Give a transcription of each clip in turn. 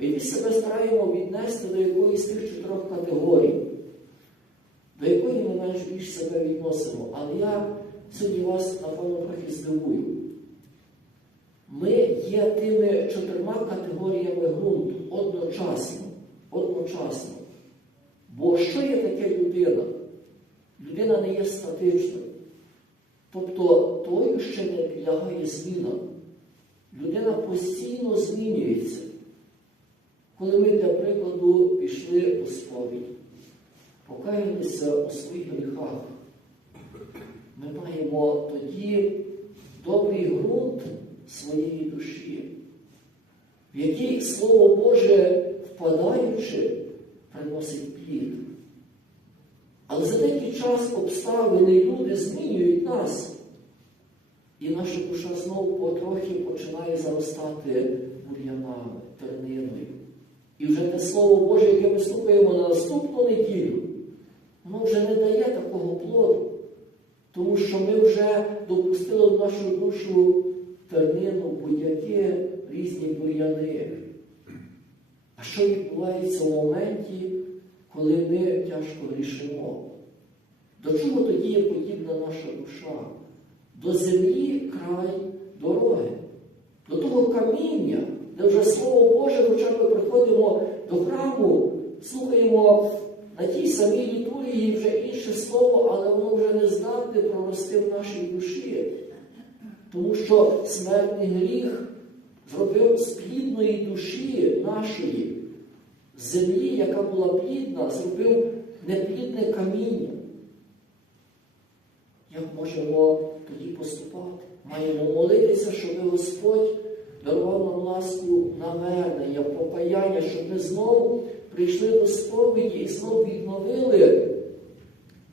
І ми себе стараємо віднести до якоїсь тих чотирьох категорій, до якої ми менш більш себе відносимо. Але я сьогодні вас, напевно, трохи здивую. Ми є тими чотирма категоріями ґрунту одночасно. одночасно. Бо що є таке людина? Людина не є статичною. Тобто тою ще не підлягає змінам. Людина постійно змінюється. Коли ми, для прикладу, пішли у сповідь, покаялися у своїх гріхах, ми маємо тоді добрий ґрунт своєї душі, в який Слово Боже, впадаючи, приносить плід. Але за деякий час обставини люди змінюють нас. І наша душа знову потрохи починає заростати бур'янами, терниною. І вже те Слово Боже, яке ми слухаємо на наступну неділю, воно вже не дає такого плоду. Тому що ми вже допустили в нашу душу тернину, будь-яке різні бур'яни. А що відбувається в моменті, коли ми тяжко грішимо? До чого тоді є подібна наша душа? До землі край дороги, до того каміння, де вже Слово Боже, хоча ми приходимо до храму, слухаємо на тій самій літургії вже інше слово, але воно вже не здатне прорости в нашій душі. Тому що смертний гріх зробив з плідної душі нашої землі, яка була плідна, зробив неплідне каміння. Як можемо тоді поступати? Маємо молитися, щоб Господь дарував нам мене, навернення, покаяння, щоб ми знову прийшли до сповіді і знову відновили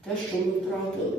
те, що ми втратили.